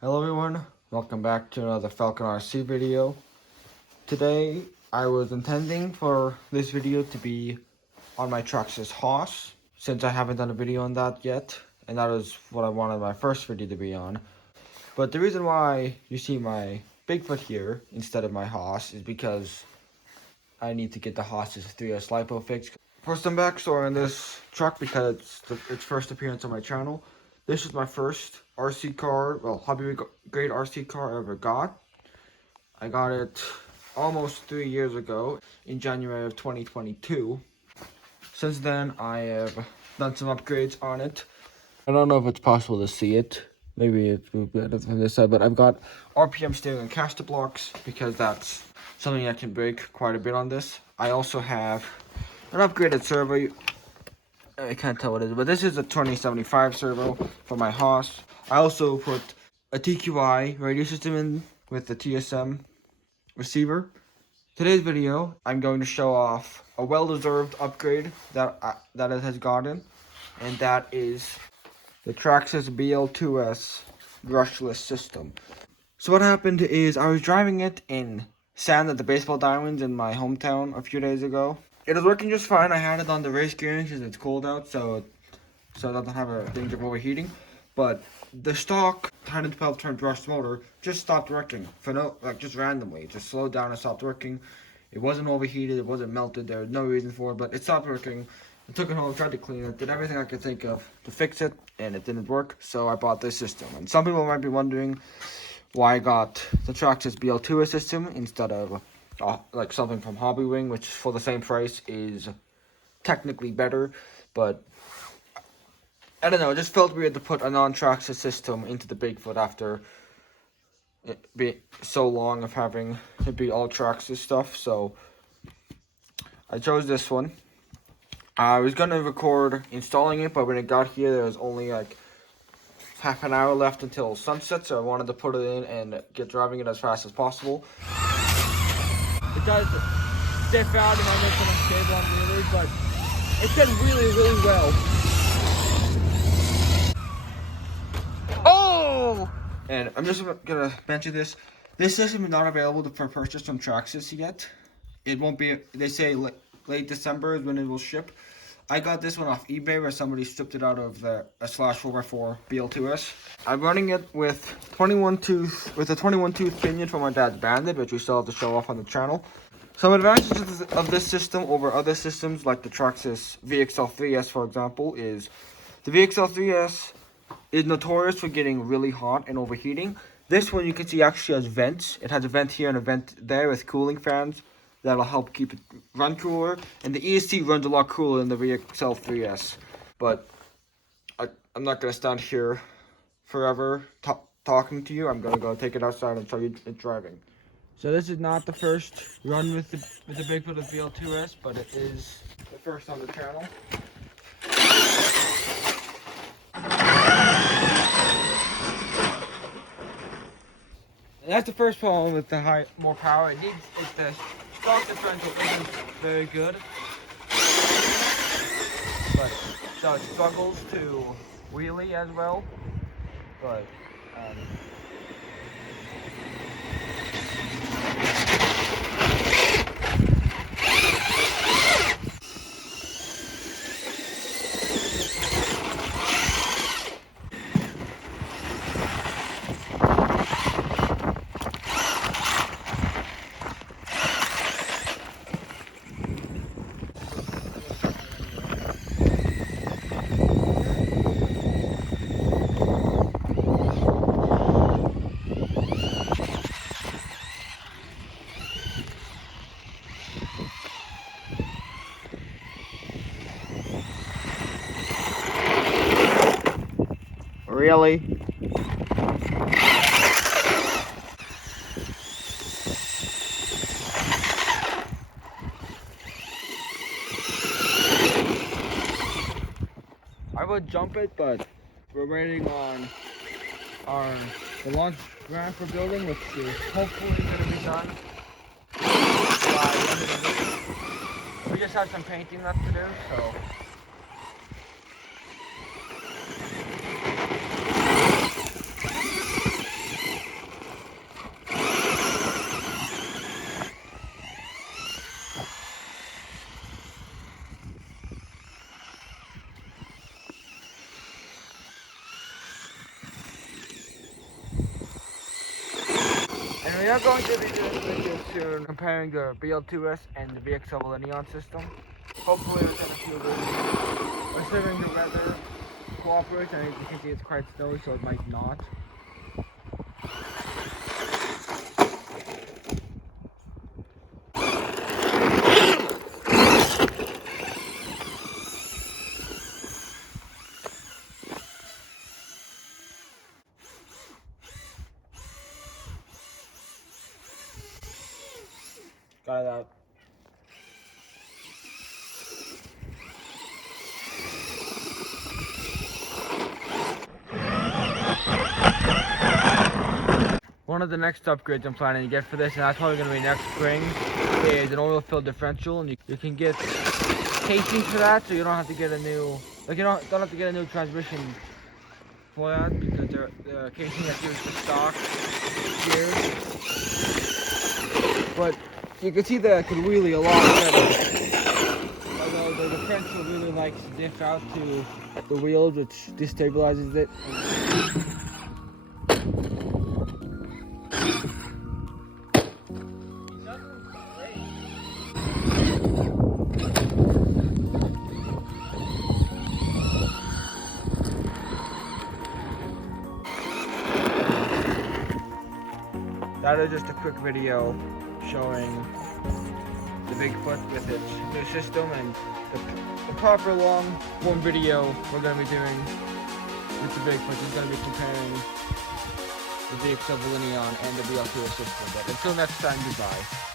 Hello everyone, welcome back to another Falcon RC video. Today I was intending for this video to be on my Traxxas Hoss, since I haven't done a video on that yet, and that is what I wanted my first video to be on. But the reason why you see my Bigfoot here instead of my Hoss is because I need to get the Hoss's 3S lipo fixed. For some backstory on this truck, because it's its first appearance on my channel, this is my first RC car, well, hobby grade RC car I ever got. I got it almost 3 years ago in January of 2022. Since then, I have done some upgrades on it. I don't know if it's possible to see it. Maybe it's better from this side, but I've got RPM steering and caster blocks because that's something I can break quite a bit on this. I also have an upgraded servo. I can't tell what it is, but this is a 2075 servo for my Hoss. I also put a TQI radio system in with the TSM receiver. Today's video, I'm going to show off a well-deserved upgrade that it has gotten, and that is the Traxxas BL-2S brushless system. So what happened is I was driving it in sand at the baseball diamonds in my hometown a few days ago. It was working just fine. I had it on the race gearing because it's cold out, so it doesn't have a danger of overheating. But the stock 112 turn brushed motor just stopped working for just randomly. It just slowed down and stopped working. It wasn't overheated, it wasn't melted, there was no reason for it, but it stopped working. I took it home, tried to clean it, did everything I could think of to fix it, and it didn't work, so I bought this system. And some people might be wondering why I got the Traxxas BL-2S system instead of like something from Hobby Wing, which for the same price is technically better, but I don't know, it just felt weird to put a non-Traxxas system into the Bigfoot after it be so long of having it be all Traxxas stuff, so I chose this one. I was gonna record installing it, but when it got here, there was only like half an hour left until sunset, so I wanted to put it in and get driving it as fast as possible. It does stiff out if I make it unstable on wheelers, but it did really, really well. Oh! And I'm just gonna mention this. This system is not available for purchase from Traxxas yet. It won't be, they say late December is when it will ship. I got this one off eBay where somebody stripped it out of the /4x4 BL-2S. I'm running it with a 21 tooth Pinion from my dad's Bandit, which we still have to show off on the channel. Some advantages of this system over other systems like the Traxxas VXL-3S, for example, is the VXL-3S is notorious for getting really hot and overheating. This one you can see actually has vents. It has a vent here and a vent there with cooling fans that'll help keep it run cooler, and the ESC runs a lot cooler than the VXL-3S. But I'm not gonna stand here forever talking to you. I'm gonna go take it outside and show you it driving. So this is not the first run with the Bigfoot of BL-2S, but it is the first on the channel. And that's the first problem with the more power. It needs the stock differential isn't very good, but so it struggles to wheelie as well. But really? I would jump it, but we're waiting on the launch ramp we're building, which is hopefully going to be done by the end of the week. We just have some painting left to do, so And we are going to be doing a video soon comparing the BL-2S and the Pinion system. Hopefully within a few weeks. Considering the weather cooperates, and as you can see it's quite snowy, so it might not. Got it out. One of the next upgrades I'm planning to get for this, and that's probably going to be next spring, is an oil-filled differential, and you can get casing for that, so you don't have to get a new, you don't have to get a new transmission for that, because the casing that's used for stock here. But you can see that it can wheelie a lot better. Although the differential really likes to diff out to the wheels, which destabilizes it. That is just a quick video showing the Bigfoot with its new system, and the proper long form video we're going to be doing with the Bigfoot is going to be comparing the Pinion and the BL-2S system. But until next time, goodbye.